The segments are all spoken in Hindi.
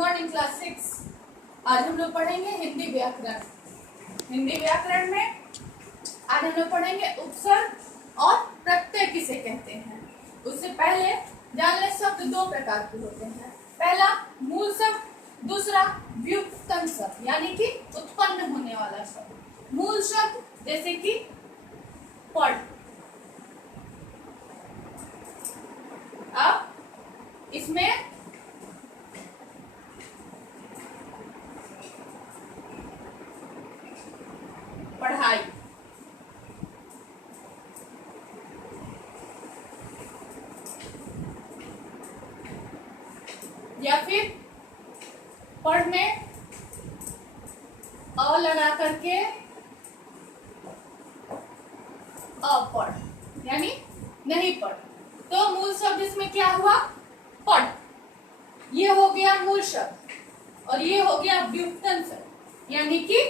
Morning class 6। आज हम लोग पढ़ेंगे हिंदी व्याकरण। हिंदी व्याकरण में आज हम लोग पढ़ेंगे उपसर्ग और प्रत्यय किसे कहते हैं। उससे पहले जान ले शब्द दो प्रकार के होते हैं। पहला मूल शब्द, दूसरा व्युत्पन्न शब्द यानी कि उत्पन्न होने वाला शब्द। मूल शब्द जैसे कि पढ़। अब इसमें पढ़ाई, या फिर पढ़ में अ लगा करके अपढ़ यानी नहीं पढ़। तो मूल शब्द इसमें क्या हुआ? पढ़। ये हो गया मूल शब्द और ये हो गया व्युत्पन्न शब्द यानी कि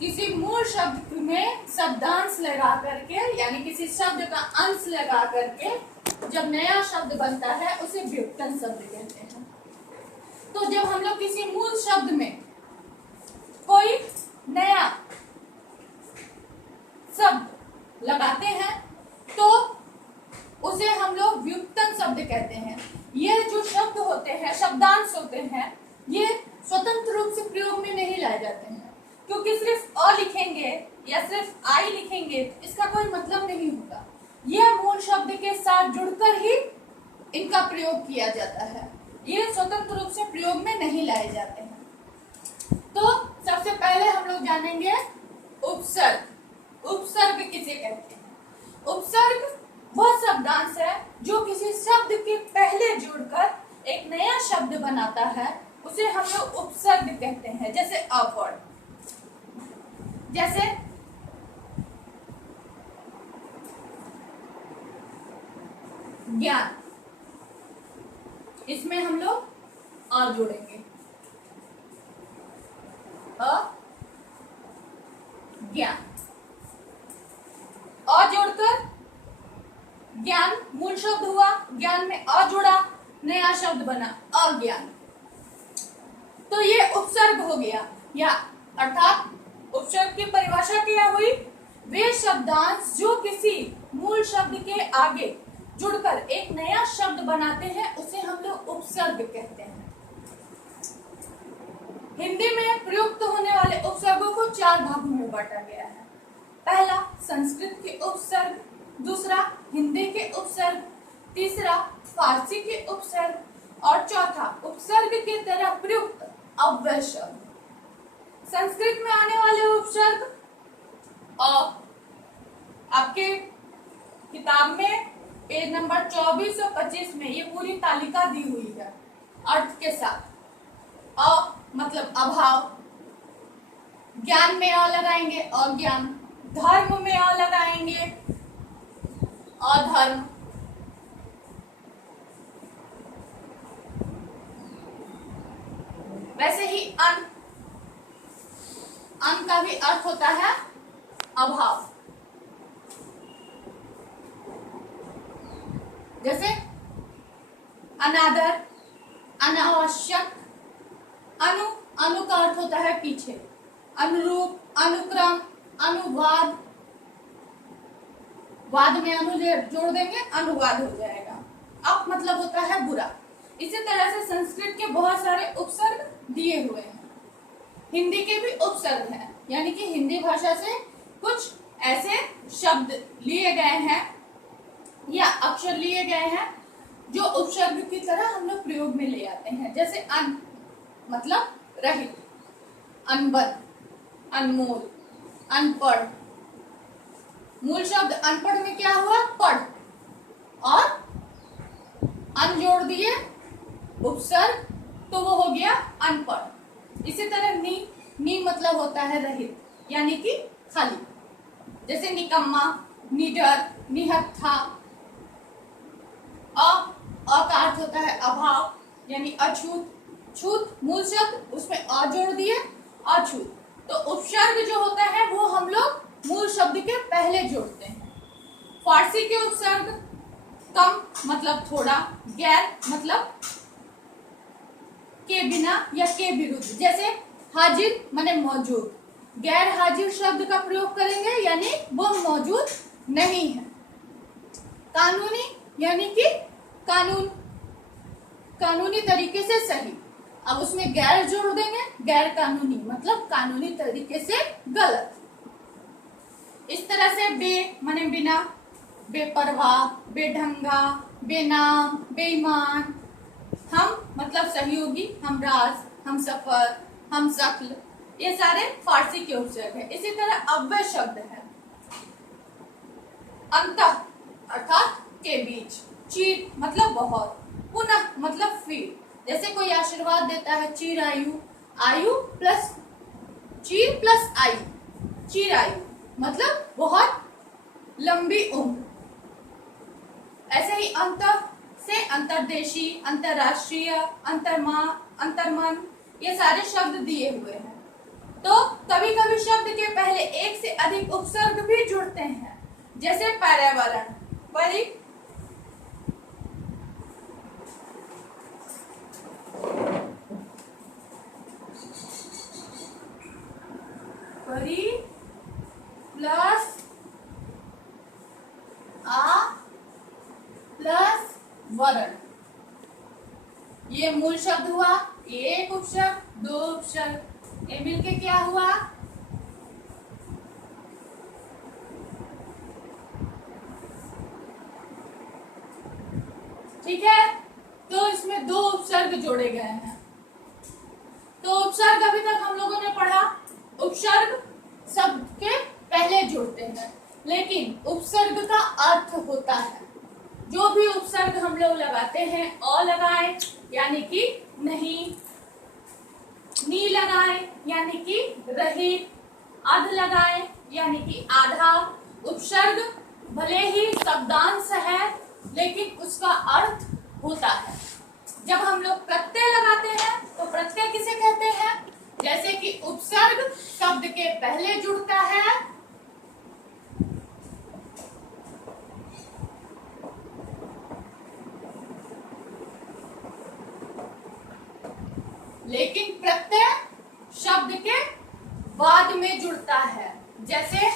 किसी मूल शब्द में शब्दांश लगा करके यानी किसी शब्द का अंश लगा करके जब नया शब्द बनता है उसे व्युत्पन्न शब्द कहते हैं। तो जब हम लोग किसी मूल शब्द में कोई नया शब्द लगाते हैं तो उसे हम लोग व्युत्पन्न शब्द कहते हैं। ये जो शब्द होते हैं, शब्दांश होते हैं, ये स्वतंत्र रूप से प्रयोग में नहीं लाए जाते हैं, क्योंकि सिर्फ अ लिखेंगे या सिर्फ आई लिखेंगे इसका कोई मतलब नहीं होगा। यह मूल शब्द के साथ जुड़कर ही इनका प्रयोग किया जाता है। ये स्वतंत्र रूप से प्रयोग में नहीं लाए जाते हैं। तो सबसे पहले हम लोग जानेंगे उपसर्ग। उपसर्ग किसे कहते हैं? उपसर्ग वह शब्दांश है जो किसी शब्द के पहले जुड़कर एक नया शब्द बनाता है, उसे हम लोग उपसर्ग कहते हैं। जैसे अपढ़, जैसे ज्ञान, इसमें हम लोग अ जोड़ेंगे, ज्ञान। अ जोड़कर ज्ञान मूल शब्द हुआ, ज्ञान में अ जुड़ा, नया शब्द बना अज्ञान। तो ये उपसर्ग हो गया, या अर्थात उपसर्ग की परिभाषा क्या हुई? वे शब्दांश जो किसी मूल शब्द के आगे जुड़कर एक नया शब्द बनाते हैं उसे हम लोग उपसर्ग कहते हैं। हिंदी में प्रयुक्त होने वाले उपसर्गों को चार भागों में बांटा गया है। पहला संस्कृत के उपसर्ग, दूसरा हिंदी के उपसर्ग, तीसरा फारसी के उपसर्ग और चौथा उपसर्ग के तरह प्रयुक्त अव्यय शब्द। संस्कृत में आने वाले उपसर्ग आपके किताब में पेज नंबर 24 और 25 में ये पूरी तालिका दी हुई है अर्थ के साथ। अ मतलब अभाव, ज्ञान में अ लगाएंगे अज्ञान, धर्म में अ लगाएंगे अधर्म, वैसे ही अन का भी अर्थ होता है अभाव। जैसे अनादर, अनावश्यक, अनु का अर्थ होता है पीछे, अनुरूप, अनुक्रम, अनुवाद, वाद में अनु जोड़ देंगे अनुवाद हो जाएगा। अप मतलब होता है बुरा। इसी तरह से संस्कृत के बहुत सारे उपसर्ग दिए हुए हैं। हिंदी के भी उपसर्ग हैं, यानी कि हिंदी भाषा से कुछ ऐसे शब्द लिए गए हैं या अक्षर लिए गए हैं जो उपसर्ग की तरह हम लोग प्रयोग में ले आते हैं। जैसे अन मतलब रहित, अनबन, अनमोल, अनपढ़। मूल शब्द अनपढ़ में क्या हुआ? पढ़, और अन जोड़ दिए उपसर्ग तो वो हो गया अनपढ़। इसी तरह नी मतलब होता है रहित यानी कि खाली। जैसे निकम्मा, निडर, निहत्था। अ का अर्थ होता है अभाव यानी अछूत। छूत मूल शब्द, उसमें अ जोड़ दिए अछूत। तो उपसर्ग जो होता है वो हम लोग मूल शब्द के पहले जोड़ते हैं। फारसी के उपसर्ग कम मतलब थोड़ा, गैर मतलब के के बिना या के विरुद्ध। जैसे हाजिर माने मौजूद, गैर हाजिर शब्द का प्रयोग करेंगे यानी वो मौजूद नहीं है। कानूनी यानी कि कानून, कानूनी तरीके से सही। अब उसमें गैर जोड़ देंगे, गैर कानूनी मतलब कानूनी तरीके से गलत। इस तरह से बे माने बिना, बेपरवाह, बेढंगा, बेनाम, बेईमान। हम मतलब सहयोगी, हमराज, हम सफर, हम शक्ल, ये सारे फारसी के उपसर्ग है। इसी तरह अव्यय शब्द है अंतः अर्थात के बीच, चीर मतलब बहुत, पुनः मतलब फिर। जैसे कोई आशीर्वाद देता है चिरायु, आयु प्लस चीर प्लस आयु, चिरायु मतलब बहुत लंबी उम्र। ऐसे ही अंतः से अंतर्देशी, अंतरराष्ट्रीय, अंतर्मा, अंतर्मन, ये सारे शब्द दिए हुए हैं। तो कभी कभी शब्द के पहले एक से अधिक उपसर्ग भी जुड़ते हैं। जैसे पर्यावरण, परि, परि प्लस आ प्लस वरण, ये मूल शब्द हुआ, एक उपसर्ग, दो उपसर्ग, ये मिलके क्या हुआ, ठीक है। तो इसमें दो उपसर्ग जोड़े गए हैं। तो उपसर्ग अभी तक हम लोगों ने पढ़ा, उपसर्ग शब्द के पहले जुड़ते हैं, लेकिन उपसर्ग का अर्थ होता है। जो भी उपसर्ग हम लोग लगाते हैं, अ लगाए यानी कि नहीं, नी लगाए यानी कि रहित, अध लगाए यानी कि आधा। उपसर्ग भले ही शब्दांश है लेकिन उसका अर्थ होता है। जब हम लोग प्रत्यय लगाते हैं तो प्रत्यय किसे कहते हैं? जैसे कि उपसर्ग शब्द के पहले जुड़ता है, लेकिन प्रत्यय शब्द के बाद में जुड़ता है। जैसे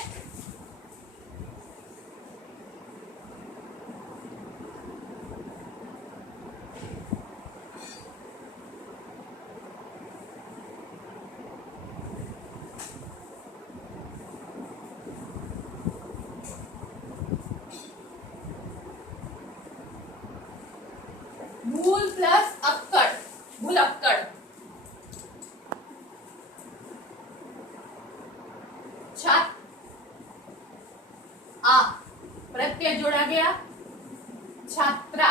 भूल प्लस अक्कड़, भुलक्कड़। छात्र, आ प्रत्यय जोड़ा गया, छात्रा।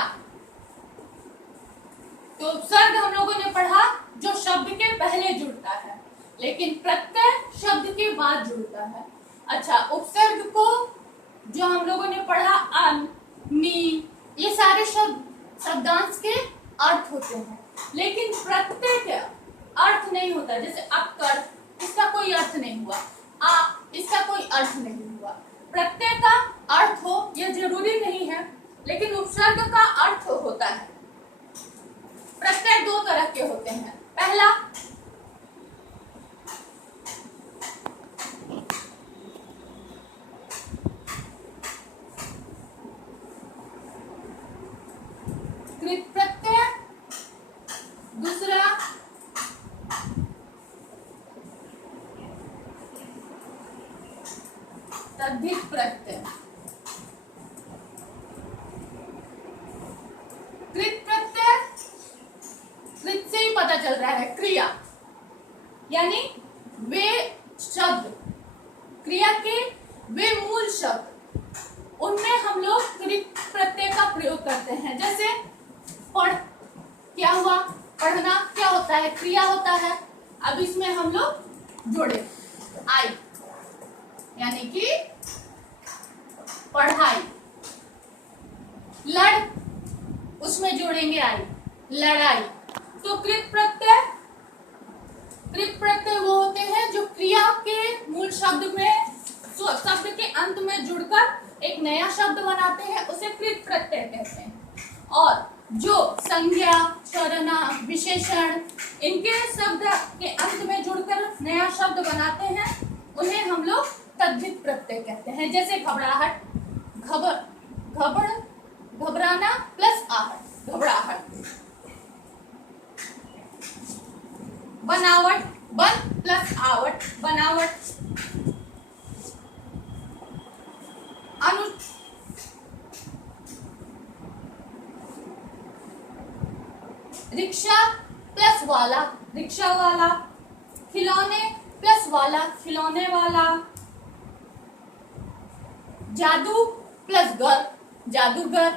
तो उपसर्ग हम लोगों ने पढ़ा जो शब्द के पहले जुड़ता है, लेकिन प्रत्यय शब्द के बाद जुड़ता है। अच्छा, उपसर्ग को जो हम लोगों ने पढ़ा अन, नी, ये सारे शब्द शब्दांश के अर्थ होते हैं, लेकिन प्रत्यय का अर्थ नहीं होता। जैसे अक्कड़, इसका कोई अर्थ नहीं हुआ, आ, इसका कोई अर्थ नहीं हुआ। प्रत्यय का अर्थ हो यह जरूरी नहीं है, लेकिन उपसर्ग का अर्थ होता है। प्रत्यय दो तरह के होते हैं। पहला कृत प्रत्यय, दूसरा तद्धित प्रत्यय। कृत प्रत्यय, कृत से ही पता चल रहा है, क्रिया यानी वे शब्द, क्रिया के वे मूल शब्द, उनमें हम लोग कृत प्रत्यय का प्रयोग करते हैं। जैसे पढ़, क्या हुआ, पढ़ना क्या होता है, क्रिया होता है। अब इसमें हम लोग जोड़े आई यानी कि पढ़ाई। लड़, उसमें जोड़ेंगे आई, लड़ाई। तो कृत प्रत्यय, कृत प्रत्यय वो होते हैं जो क्रिया के मूल शब्द में, शब्द के अंत में जुड़कर एक नया शब्द बनाते हैं, उसे कृत प्रत्यय कहते हैं। और जो संज्ञा, सर्वनाम, विशेषण इनके शब्द के अंत में जुड़कर नया शब्द बनाते हैं, उन्हें हम लोग तद्धित प्रत्यय कहते हैं। जैसे घबराहट, घबराना प्लस आहट, घबराहट। बनावट, बन प्लस आवट, बनावट। रिक्शा प्लस वाला, रिक्शा वाला। खिलौने प्लस वाला, खिलौने वाला। जादू प्लस गर, जादूगर।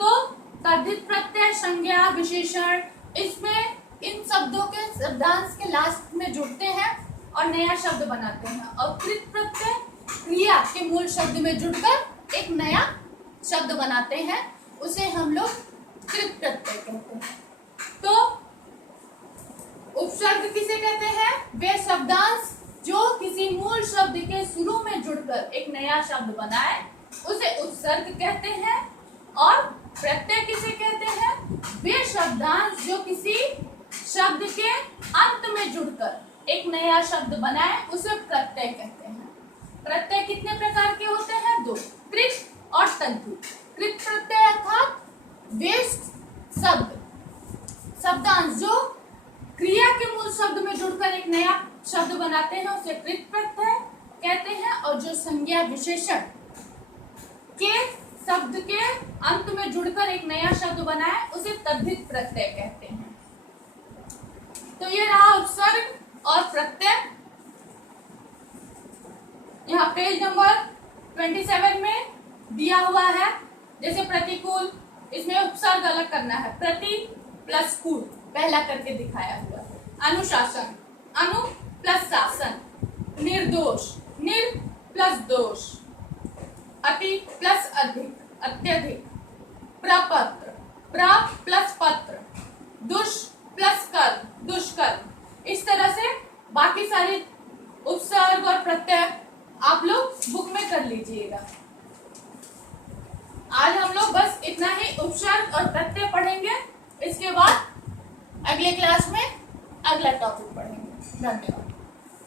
तो तद्धित प्रत्यय, संज्ञा, विशेषण, इसमें इन शब्दों के शब्दांश के लास्ट में जुड़ते हैं और नया शब्द बनाते हैं। और कृत प्रत्यय क्रिया के मूल शब्द में जुड़कर एक नया शब्द बनाते हैं, उसे हम लोग कृत प्रत्यय कहते हैं। तो उपसर्ग किसे कहते हैं? वे शब्दांश जो किसी मूल शब्द के शुरू में जुड़कर एक नया शब्द बनाए, उसे उपसर्ग कहते हैं। और प्रत्यय किसे कहते हैं? वे शब्दांश जो किसी शब्द के अंत में जुड़कर एक नया शब्द बनाए, उसे प्रत्यय कहते हैं। प्रत्यय कितने प्रकार के होते हैं? दो, कृत और तद्धित। कृत प्रत्यय अर्थात वे शब्दांश जो क्रिया के मूल शब्द में जुड़कर एक नया शब्द बनाते हैं, उसे कृत प्रत्यय कहते हैं। और जो संज्ञा विशेषण के शब्द के अंत में जुड़कर एक नया शब्द बनाए, उसे तद्धित प्रत्यय कहते हैं। तो ये रहा उपसर्ग और प्रत्यय। यहाँ पेज नंबर 27 में दिया हुआ है। जैसे प्रतिकूल, इसमें उपसर्ग अलग करना है, प्रति प्लस कूल पहला करके दिखाया हुआ है। अनुशासन, अनु प्लस शासन। निर्दोष, निर प्लस दोष। अति प्लस अधिक, अत्यधिक। प्रपत्र, प्र प्लस पत्र। दुष प्लस कर्म, दुष्कर्म। इस तरह से बाकी सारे उपसर्ग और प्रत्यय आप लोग बुक में कर लीजिएगा। आज हम लोग बस इतना ही उपसर्ग और प्रत्यय पढ़ेंगे। इसके बाद अगले क्लास में अगला टॉपिक पढ़ेंगे। धन्यवाद।